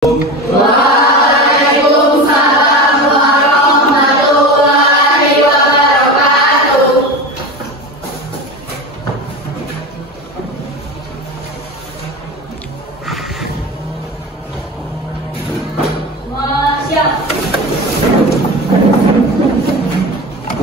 Waalaikumsalam warahmatullahi wabarakatuh. Siap.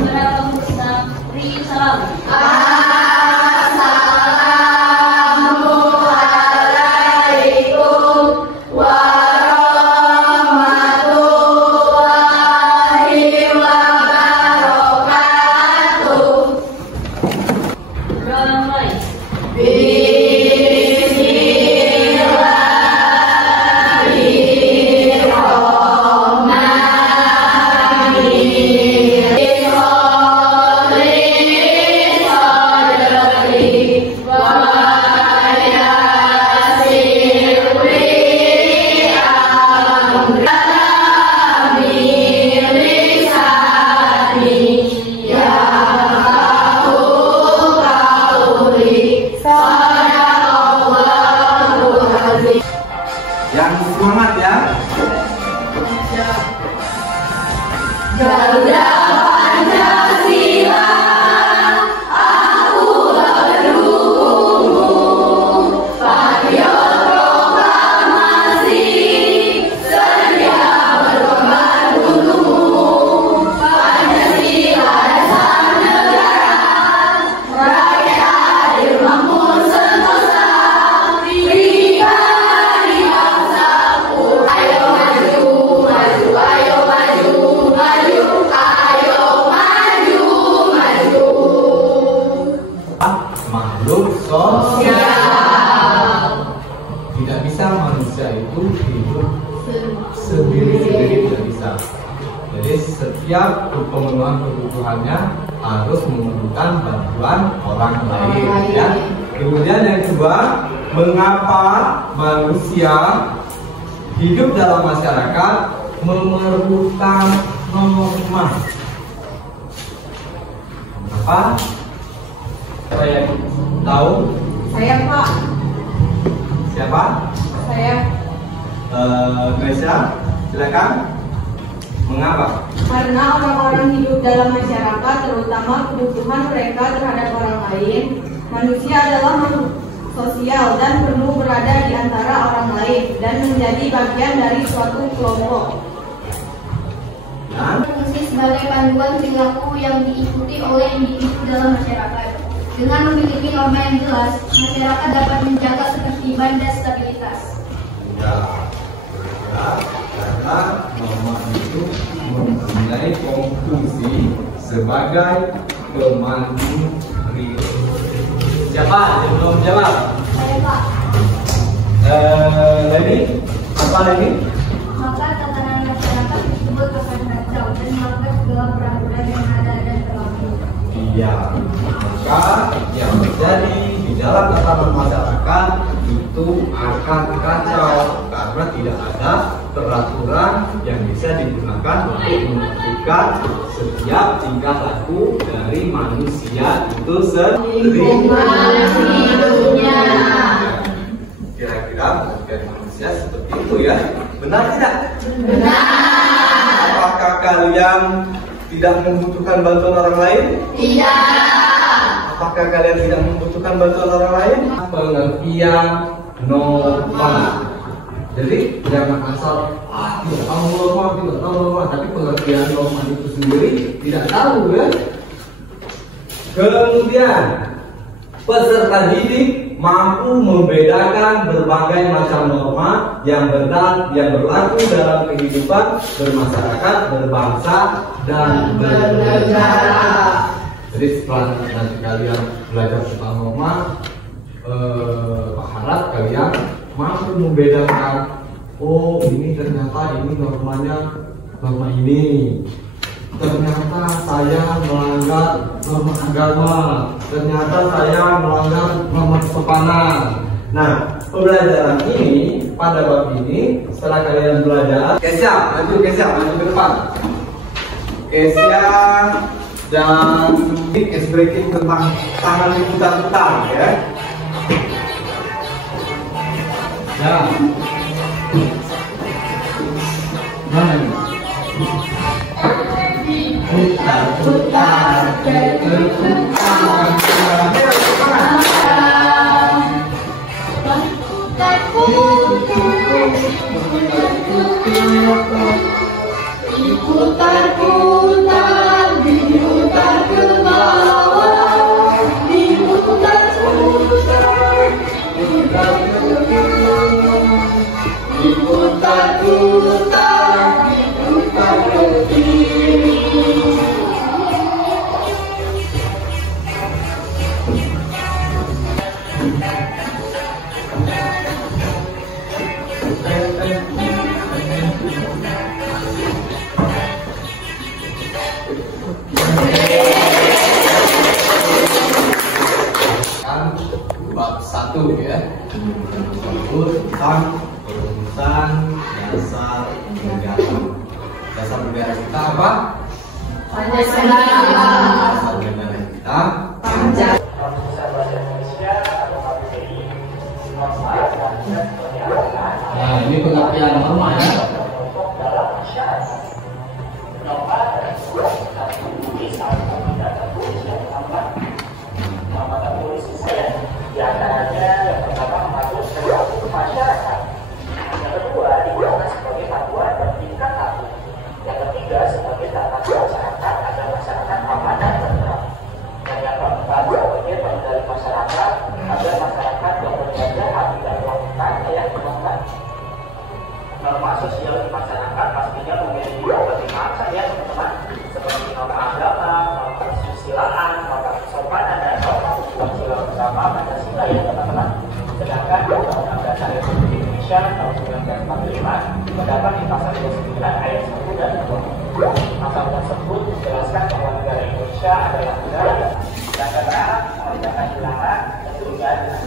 Waalaikumsalam. Beri salam. Assalamualaikum warahmatullahi wabarakatuh. Ramai. Yang semangat ya. Garuda Pancasila, akulah pendukungmu. Patriot proklamasi, sedia berkorban untukmu. Pancasila dasar negara, rakyat adil makmur sentosa. Pribadi bangsaku, ayo maju, maju, ayo maju, maju, ayo maju, maju. Makhluk sosial. Tidak bisa manusia itu hidup sendiri-sendiri, tidak bisa. Jadi setiap pemenuhan kebutuhannya harus memerlukan bantuan orang lain. Ya. Kemudian yang kedua, mengapa manusia hidup dalam masyarakat memerlukan norma? Kenapa? Saya tahu. Saya, Pak. Siapa? Saya. Gracia, silakan. Mengapa? Karena orang-orang hidup dalam masyarakat, terutama kebutuhan mereka terhadap orang lain. Manusia adalah makhluk sosial dan perlu berada di antara orang lain dan menjadi bagian dari suatu kelompok. Dan Berfungsi sebagai panduan perilaku yang diikuti oleh individu dalam masyarakat. Dengan memiliki norma yang jelas, masyarakat dapat menjaga ketertiban dan stabilitas. ya, karena norma itu mempunyai fungsi sebagai pemandu perilaku. Siapa yang belum jawab? Saya, Pak. Leni, apa lagi? Maka tatanan masyarakat disebut akan kacau dan melakukan segala peraturan yang ada dan berlaku. Iya, maka yang terjadi di dalam tatanan masyarakat itu akan kacau karena tidak ada peraturan yang bisa digunakan untuk menentukan setiap tingkah laku dari manusia itu sendiri. Lingkungan hidupnya. Kira-kira dari manusia seperti itu ya, benar tidak? Benar. Apakah kalian tidak membutuhkan bantuan orang lain? Tidak. Apakah kalian tidak membutuhkan bantuan orang lain? Pengertian norma. Jadi jangan asal tidak tahu norma, tapi pengertian norma itu sendiri tidak tahu ya. Kemudian peserta didik mampu membedakan berbagai macam norma yang berlaku dalam kehidupan bermasyarakat, berbangsa, dan bernegara. Jadi setelah nanti kalian belajar tentang norma, harap kalian mampu membedakan, oh ini ternyata ini normanya norma ini, ternyata saya melanggar norma agama, ternyata saya melanggar norma kesopanan. Nah, pembelajaran ini pada bab ini setelah kalian belajar, Kesia, maju ke depan. Kesia dan is breaking tentang tangan diputar-putar ya. Ya. Diputar-putar, diputar ke bawah, diputar-putar, diputar ke kiri, diputar-putar, diputar ke kiri. Bab 1 ya, tentang perumusan dasar negara. Dasar negara kita apa? Pancasila. Dasar negara kita Nah, ini pengertian norma ya. Norma sosial di masyarakat pastinya memiliki berbagai macam ya teman-teman, seperti norma agama, norma kesusilaan, norma kesopanan, dan norma sila bersama Pancasila ya teman-teman. Sedangkan Undang-Undang Dasar Republik Indonesia tahun 1945 terdapat di pasal 29 ayat 1 dan 2. Pasal tersebut menjelaskan bahwa negara Indonesia adalah negara yang terlarang mengerjakan dilarang, tentunya dengan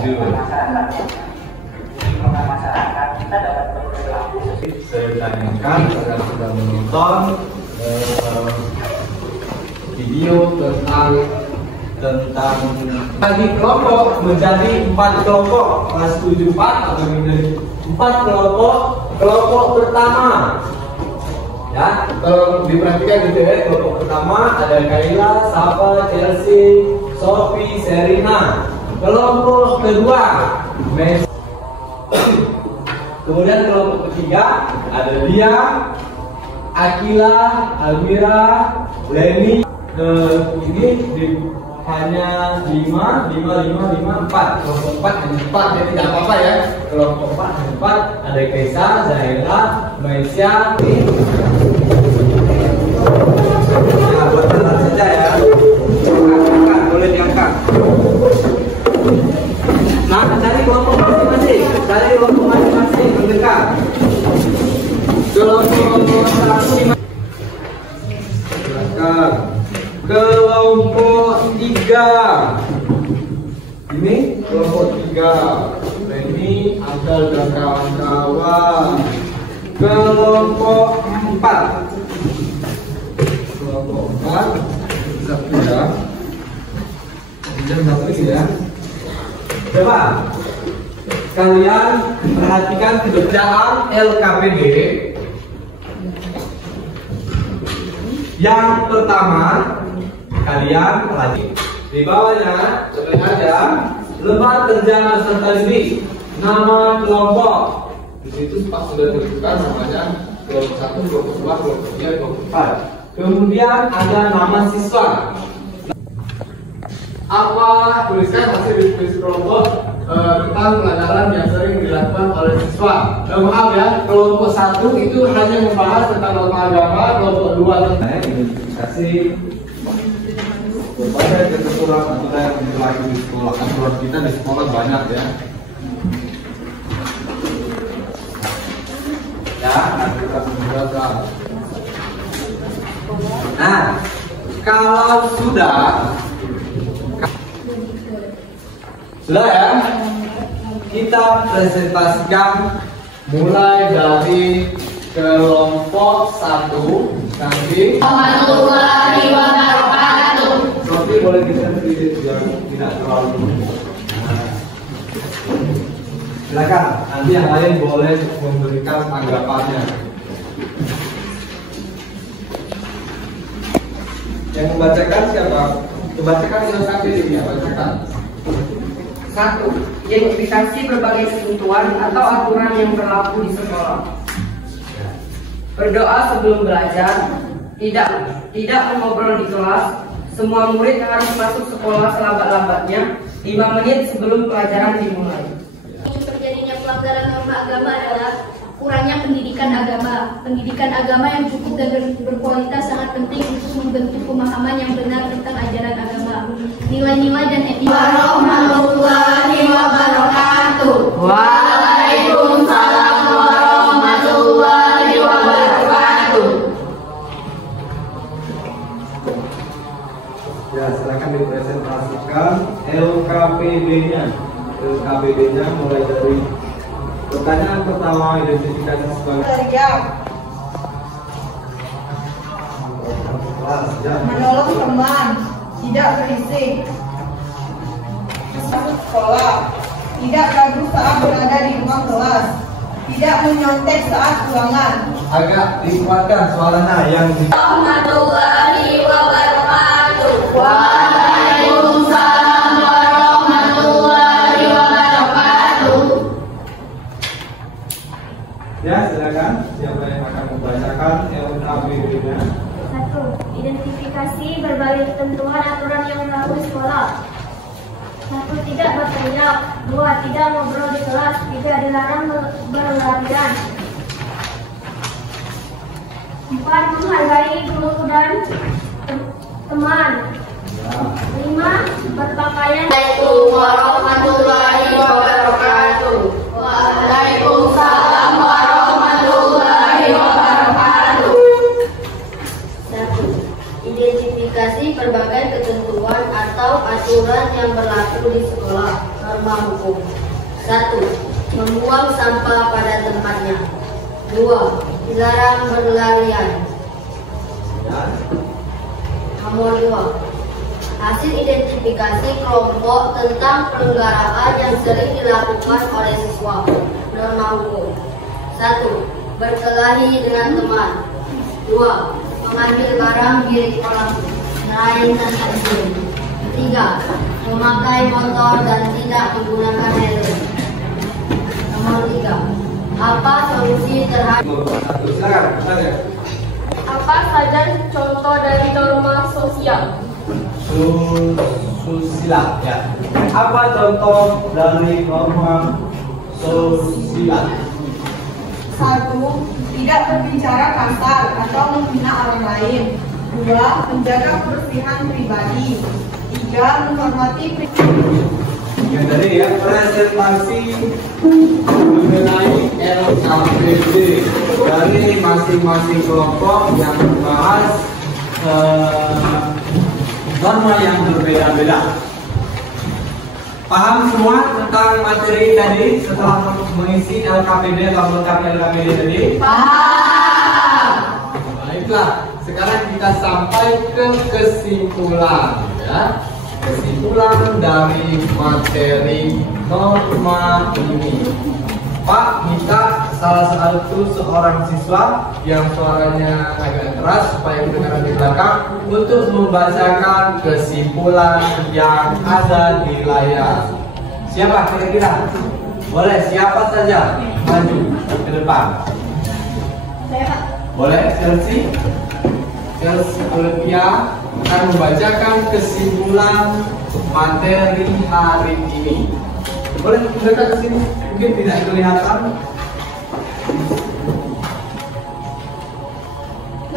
jujur dan tidak masyarakat kita dapat berperilaku. saya tanyakan agar sudah menonton video tentang bagi kelompok menjadi 4 kelompok kelas 74 atau menjadi 4 kelompok. Kelompok pertama ya, kalau diperhatikan gitu ya, kelompok pertama ada Kayla, Safa, Chelsea, Sophie, Serina. Kelompok kedua kemudian kelompok ketiga ada Dia, Akila, Almira, Leni. Ini hanya 4. Kelompok 4 hanya 4, jadi tidak apa-apa ya. Kelompok 4 hanya 4. Ada Kaisa, Zahira, Maisha. Ya, buat catat saja ya. Angkat, boleh diangkat. Nah, dari kelompok masing-masing, mendekat. Kelompok 1 silakan. Kelompok 3. Ini kelompok 3. Ini Abdul dan kawan-kawan. Kelompok 4. Kelompok 4. Satu ya. Satu ya. Coba kalian perhatikan keberadaan LKPD. Yang pertama, kalian perhatikan di bawahnya ada lembar kerja peserta didik, nama kelompok. Di situ pas sudah tentukan namanya kelompok 1, kelompok 2, kelompok 3, kelompok 4. Kemudian ada nama siswa. Apa tuliskan hasil diskusi kelompok tentang pelanggaran yang sering dilakukan oleh siswa. Maaf ya, kelompok 1 itu hanya membahas tentang norma agama, kelompok 2 tentang identifikasi berbagai ketentuan aturan yang berlaku di sekolah. Aturan kita di sekolah banyak ya. Ya, nanti kita menjelaskan. Nah, kalau sudah ya, kita presentasikan mulai dari kelompok 1 nanti. Warahmatullahi wabarakatuh. Tapi boleh kita sedikit tidak terlalu. Silakan, nanti yang lain boleh memberikan tanggapannya. Yang membacakan siapa? Membacakan yang sakit ini ya, bacakan. 1, 1. Identifikasi berbagai ketentuan atau aturan yang berlaku di sekolah. Berdoa sebelum belajar, tidak mengobrol di kelas. Semua murid harus masuk sekolah selambat-lambatnya 5 menit sebelum pelajaran dimulai. Terjadinya pelanggaran norma agama adalah kurangnya pendidikan agama. Pendidikan agama yang cukup dan berkualitas sangat penting untuk membentuk pemahaman yang benar tentang ajaran agama, nilai-nilai dan etika. Warahmatullahi wabarakatuh. Waalaikumsalam warahmatullahi wabarakatuh. Ya, silakan dipresentasikan LKPD-nya. LKPD-nya mulai dari pertanyaan pertama, identifikasi sebagai menolong teman, tidak berisik, masuk sekolah, tidak ragu saat berada di ruang kelas, tidak menyontek saat ulangan. agak dikuatkan suaranya yang Warahmatullahi wabarakatuh. Waalaikumsalam warahmatullahi wabarakatuh. ya, silakan siapa yang akan membacakan LKPD-nya. 1. Identifikasi berbagai ketentuan aturan yang berlaku di sekolah. 1. Tidak berteriak. 2. Tidak ngobrol di kelas. 3. Dilarang berlarian. 4. Menghargai guru dan teman. 5. Berpakaian. Assalamualaikum warahmatullahi wabarakatuh. Waalaikumsalam warahmatullahi wabarakatuh. 1. Identifikasi berbagai ketentuan atau aturan yang berlaku di sekolah. Norma hukum. 1. Membuang sampah pada tempatnya. 2. Dilarang berlarian. Nomor 2. Hasil identifikasi kelompok tentang pelanggaran yang sering dilakukan oleh siswa. Norma hukum. 1. Berkelahi dengan teman. 2. Mengambil barang milik orang lain tanpa izin. 3. Memakai motor dan tidak menggunakan helm. Nomor 3. Apa solusi terhadap Apa saja contoh dari norma sosial? Susila, ya. Apa contoh dari norma sosial? 1. Tidak berbicara kasar atau menghina orang lain. 2. Menjaga kebersihan pribadi. 3. Menghormati Yang tadi ya, presentasi mengenai LKPD dari masing-masing kelompok yang membahas norma yang berbeda-beda. Paham semua tentang materi tadi setelah mengisi LKPD atau melengkapi LKPD tadi? Paham. Baiklah, sekarang kita sampai ke kesimpulan ya. Kesimpulan dari materi norma ini. Pak minta salah satu seorang siswa yang suaranya agak keras supaya kedengaran di belakang untuk membacakan kesimpulan yang ada di layar. Siapa kira-kira? Boleh siapa saja maju ke depan. Boleh Chelsea? Chelsea Olivia akan membacakan kesimpulan materi hari ini. Boleh mendekat ke sini? Mungkin tidak kelihatan.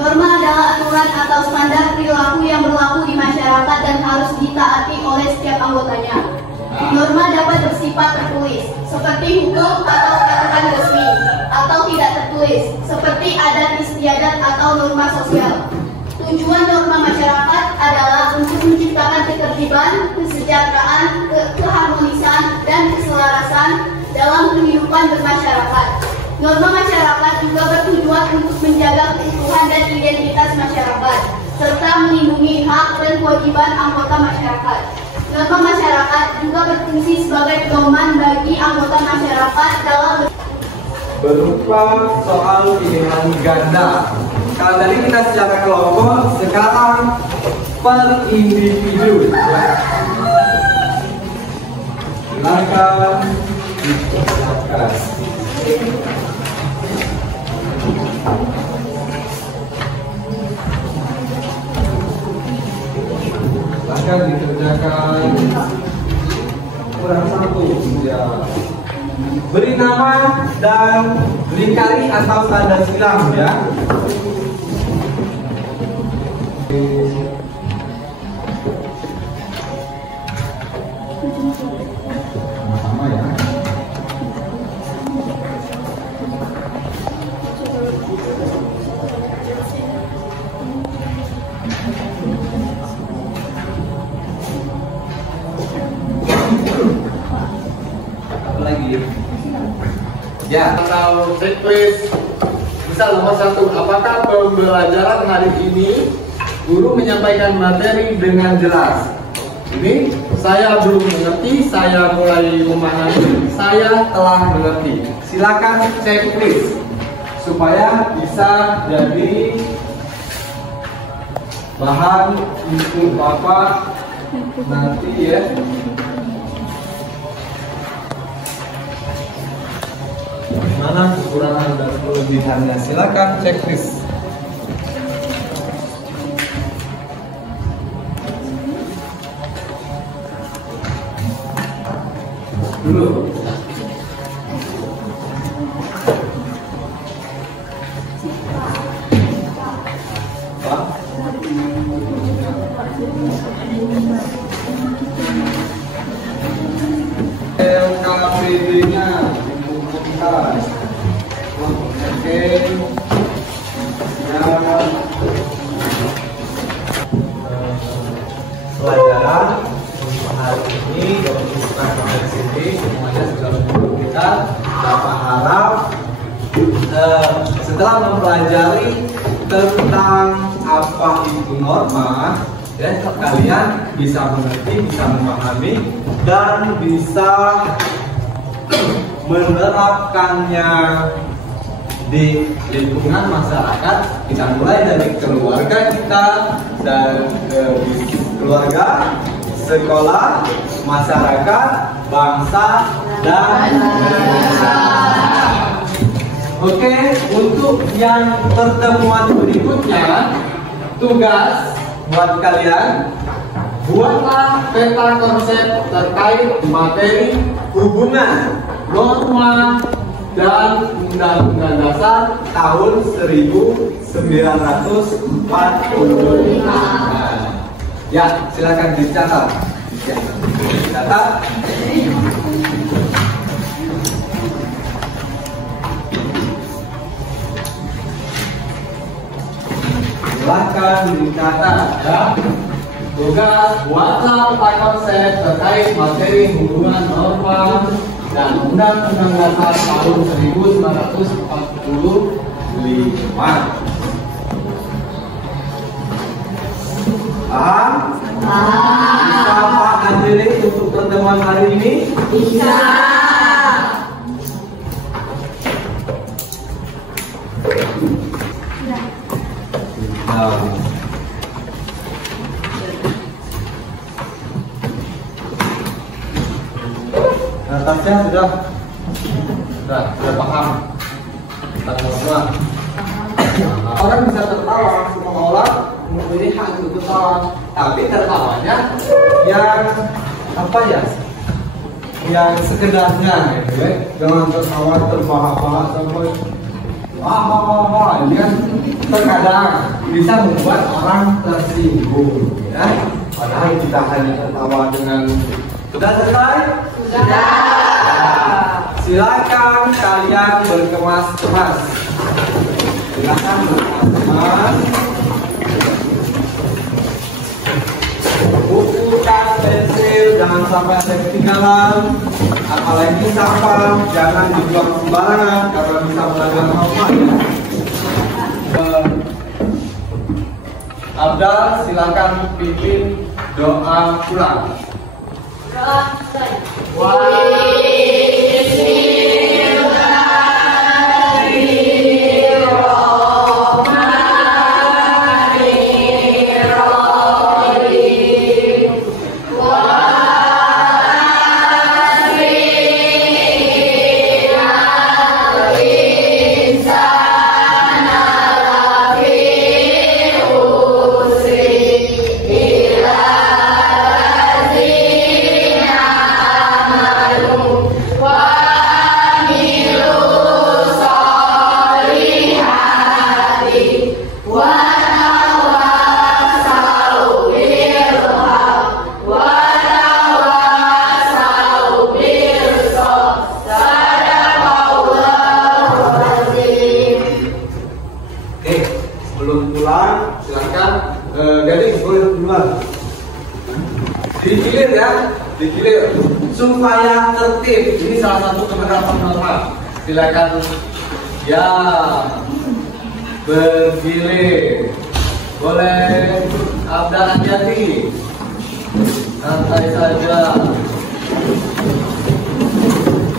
norma adalah aturan atau standar perilaku yang berlaku di masyarakat dan harus ditaati oleh setiap anggotanya. Norma dapat bersifat tertulis, seperti hukum atau aturan resmi, atau tidak tertulis, seperti adat istiadat atau norma sosial. Tujuan norma masyarakat adalah untuk menciptakan ketertiban, kesejahteraan, keharmonisan, dan keselarasan dalam kehidupan bermasyarakat. Norma masyarakat juga bertujuan untuk menjaga keutuhan dan identitas masyarakat, serta melindungi hak dan kewajiban anggota masyarakat. Norma masyarakat juga berfungsi sebagai pedoman bagi anggota masyarakat dalam Berupa soal pilihan ganda. Kalau tadi kita secara kelompok, sekarang per individu. silakan dikerjakan. Silakan dikerjakan. Kurang satu ya. Beri nama dan lingkari atau tanda silang ya. Sama-sama ya. Apa lagi? Ya, Atau checklist. Misal nomor 1, apakah pembelajaran hari ini guru menyampaikan materi dengan jelas? Ini saya belum mengerti, saya mulai memahami, saya telah mengerti. silakan checklist supaya bisa jadi bahan untuk Bapak nanti ya. Mana kekurangan dan kelebihannya, silakan checklist. Dulu LKPD-nya diumumkan. Oke. Pelajaran untuk hari ini dilakukan sampai sini semuanya sudah menurut kita. Bapak harap setelah mempelajari tentang apa itu norma, ya kalian bisa mengerti, bisa memahami, dan bisa menerapkannya di lingkungan masyarakat. Kita mulai dari keluarga kita, dan keluarga, sekolah, masyarakat, bangsa, dan negara. Oke, untuk yang pertemuan berikutnya, tugas buat kalian, buatlah peta konsep terkait materi hubungan norma dan Undang-Undang Dasar tahun 1945. Ya, silakan dicatat. Ya, dicatat. Silakan dicatat ya. Tugas buatlah peta konsep terkait materi hubungan norma dan Undang-Undang Dasar tahun 1945. Paham? Bisa Pak Anjeli untuk pertemuan hari ini? Bisa. Tasnya sudah paham. Semua. Orang bisa tertawa, semua orang memilih hak untuk tertawa, tapi tertawanya yang apa ya? Yang sekedarnya, gitu ya. Jangan tertawa terbahak-bahak sampai ini kan terkadang bisa membuat orang tersinggung, ya. Padahal kita hanya tertawa dengan. Sudah selesai? Sudah. Silakan kalian berkemas-kemas. Silakan berkemas-kemas. Buku, tas, pensil, jangan sampai ada ketinggalan. Apalagi sampah, jangan dibuang sembarangan karena bisa melanggar norma. Abdal, silakan pimpin doa pulang. Digilir ya, digilir supaya tertib. Ini salah satu penerapan norma. Silakan ya bergilir. Boleh Abda hati-hati, santai saja,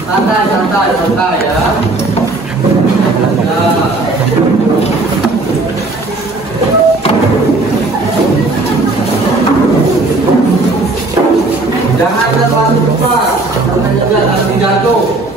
santai ya. Jangan terlalu cepat, karena nanti jatuh.